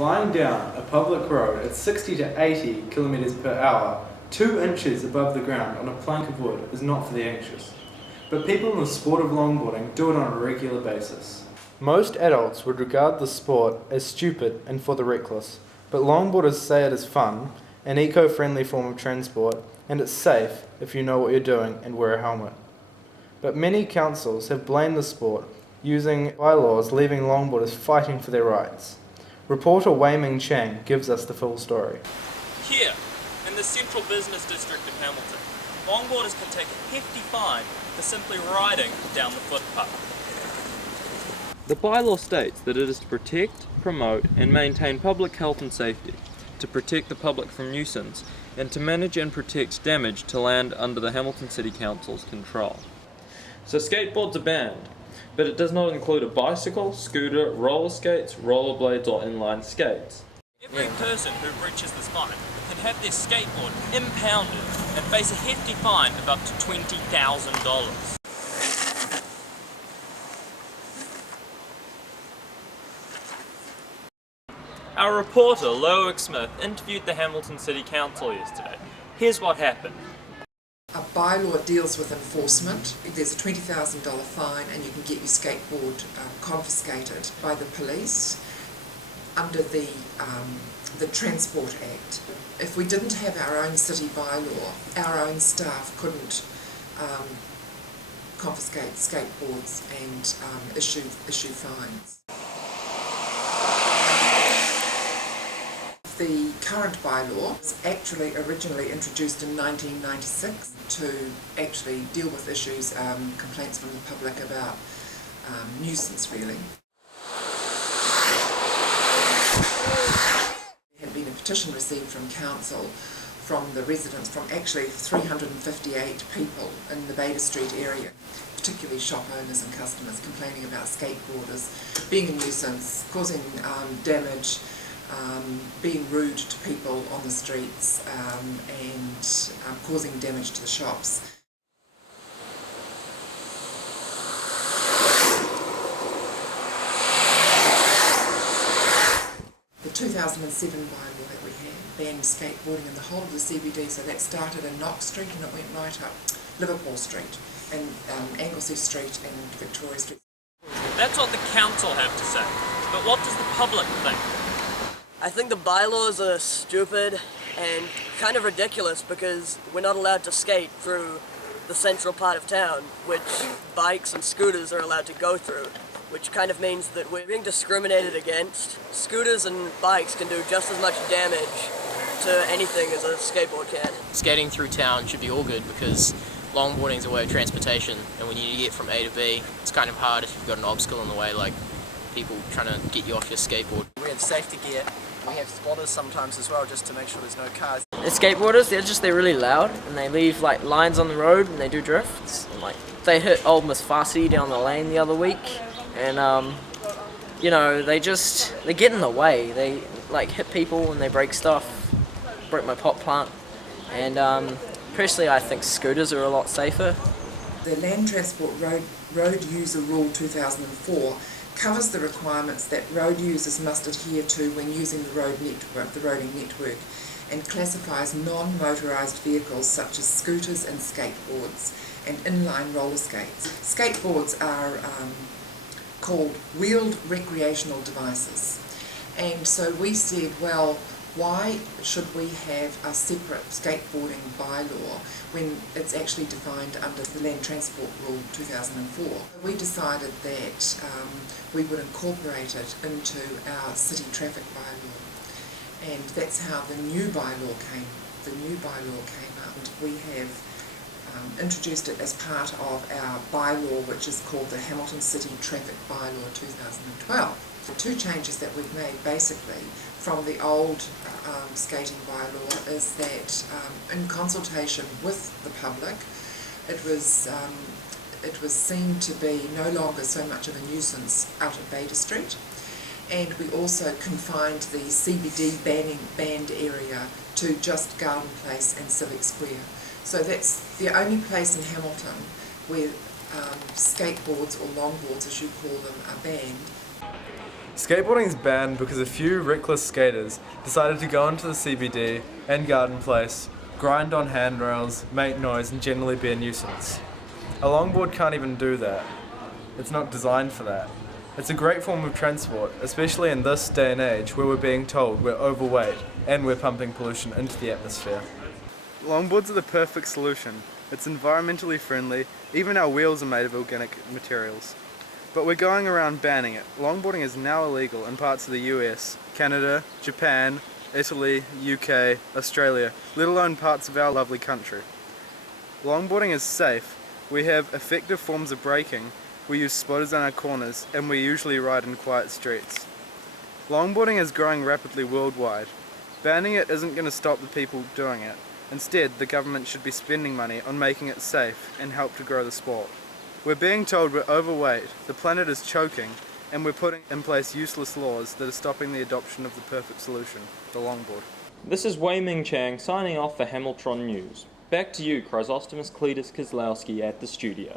flying down a public road at 60 to 80 kilometers per hour, 2 inches above the ground on a plank of wood is not for the anxious. But people in the sport of longboarding do it on a regular basis. Most adults would regard the sport as stupid and for the reckless, but longboarders say it is fun, an eco-friendly form of transport, and it's safe if you know what you're doing and wear a helmet. But many councils have blamed the sport, using bylaws leaving longboarders fighting for their rights. Reporter Wei Ming Chang gives us the full story. Here, in the central business district of Hamilton, longboarders can take a hefty fine for simply riding down the footpath. The bylaw states that it is to protect, promote and maintain public health and safety, to protect the public from nuisance, and to manage and protect damage to land under the Hamilton City Council's control. So skateboards are banned, but it does not include a bicycle, scooter, roller skates, rollerblades or inline skates. Every person who breaches this fine can have their skateboard impounded and face a hefty fine of up to $20,000. Our reporter, Loic Smith, interviewed the Hamilton City Council yesterday. Here's what happened. A bylaw deals with enforcement. There's a $20,000 fine and you can get your skateboard confiscated by the police under the Transport Act. If we didn't have our own city bylaw, our own staff couldn't confiscate skateboards and issue fines. The current bylaw was actually originally introduced in 1996 to actually deal with issues, complaints from the public about nuisance really. There had been a petition received from council, from the residents, from actually 358 people in the Bader Street area, particularly shop owners and customers, complaining about skateboarders being a nuisance, causing damage, being rude to people on the streets and causing damage to the shops. The 2007 bylaw that we had banned skateboarding in the whole of the CBD, so that started in Knox Street and it went right up Liverpool Street and Anglesey Street and Victoria Street. That's what the council have to say, but what does the public think? I think the bylaws are stupid and kind of ridiculous because we're not allowed to skate through the central part of town, which bikes and scooters are allowed to go through, which kind of means that we're being discriminated against. Scooters and bikes can do just as much damage to anything as a skateboard can. Skating through town should be all good because longboarding is a way of transportation, and when you need to get from A to B, it's kind of hard if you've got an obstacle in the way, like people trying to get you off your skateboard. We have safety gear. We have spotters sometimes as well, just to make sure there's no cars. The skateboarders, they're really loud and they leave like lines on the road and they do drifts. And, like they hit old Miss Farsi down the lane the other week, and you know they get in the way. They like hit people and they break stuff. Broke my pot plant, and personally I think scooters are a lot safer. The Land Transport Road User Rule 2004 covers the requirements that road users must adhere to when using the roading network, and classifies non-motorised vehicles such as scooters and skateboards and inline roller skates. Skateboards are called wheeled recreational devices, and so we said, well, why should we have a separate skateboarding bylaw when it's actually defined under the Land Transport Rule 2004? We decided that we would incorporate it into our city traffic bylaw, and that's how the new bylaw came up. And we have introduced it as part of our bylaw, which is called the Hamilton City Traffic Bylaw 2012. The two changes that we've made basically from the old skating bylaw is that in consultation with the public, it was seen to be no longer so much of a nuisance out at Bader Street, and we also confined the CBD banned area to just Garden Place and Civic Square. So that's the only place in Hamilton where skateboards or longboards, as you call them, are banned. Skateboarding is banned because a few reckless skaters decided to go into the CBD and Garden Place, grind on handrails, make noise and generally be a nuisance. A longboard can't even do that. It's not designed for that. It's a great form of transport, especially in this day and age where we're being told we're overweight and we're pumping pollution into the atmosphere. Longboards are the perfect solution. It's environmentally friendly, even our wheels are made of organic materials. But we're going around banning it. Longboarding is now illegal in parts of the US, Canada, Japan, Italy, UK, Australia, let alone parts of our lovely country. Longboarding is safe. We have effective forms of braking, we use spotters on our corners, and we usually ride in quiet streets. Longboarding is growing rapidly worldwide. Banning it isn't going to stop the people doing it. Instead, the government should be spending money on making it safe and help to grow the sport. We're being told we're overweight, the planet is choking, and we're putting in place useless laws that are stopping the adoption of the perfect solution, the longboard. This is Wei Ming Chang signing off for Hamilton News. Back to you, Chrysostomus Cletus Kozlowski at the studio.